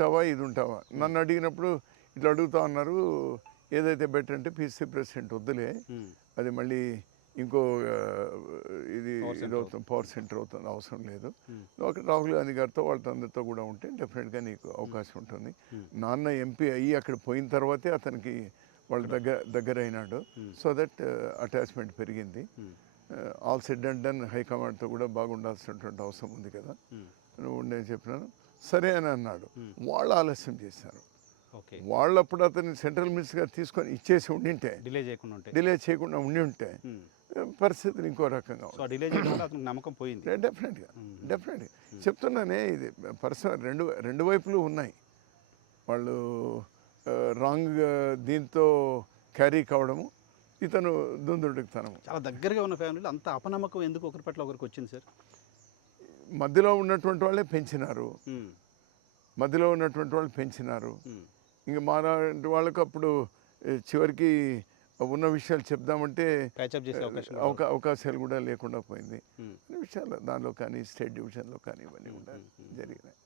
ఉంటావా ఇది ఉంటావా నన్ను అడిగినప్పుడు ఇట్లా అడుగుతా ఉన్నారు ఏదైతే బెటర్ అంటే పిసిసి ప్రెసిడెంట్ వద్దులే అది మళ్ళీ ఇంకో ఇది అవుతుంది పవర్ సెంటర్ అవుతుంది అవసరం లేదు అక్కడ రాహుల్ గాంధీ గారితో వాళ్ళందరితో కూడా ఉంటే డెఫినెట్గా నీకు అవకాశం ఉంటుంది నాన్న ఎంపీ అయ్యి అక్కడ పోయిన తర్వాతే అతనికి వాళ్ళ దగ్గర అయినాడు సో దట్ అటాచ్మెంట్ పెరిగింది ఆల్ సెడ్ అండ్ డన్ హైకమాండ్తో కూడా బాగుండాల్సినటువంటి అవసరం ఉంది కదా నువ్వు నేను చెప్పినాను సరే అని అన్నాడు వాళ్ళు ఆలస్యం చేశారు వాళ్ళప్పుడు అతన్ని సెంట్రల్ మినిస్టర్గా తీసుకొని ఇచ్చేసి ఉండింటే డిలే చేయకుండా ఉండి ఉంటే పరిస్థితులు ఇంకో రకంగా నమ్మకం పోయింది డెఫినెట్గా చెప్తున్నానే ఇది పర్సనల్ రెండు వైపులు ఉన్నాయి వాళ్ళు రాంగ్ దీంతో క్యారీ కావడము ఇతను దుందుడుకుతనము చాలా దగ్గరగా ఉన్న ఫ్యామిలీలో అంత అపనమ్మకం ఎందుకు ఒకరి పట్ల ఒకరికి వచ్చింది సార్ మధ్యలో ఉన్నటువంటి వాళ్ళే పెంచినారు ఇంకా మాలాంటి వాళ్ళకు అప్పుడు చివరికి ఉన్న విషయాలు చెప్దామంటే అవకాశాలు కూడా లేకుండా పోయింది అనే విషయాలు దానిలో కానీ స్టేట్ డివిజన్లో కానీ ఇవన్నీ కూడా జరిగినాయి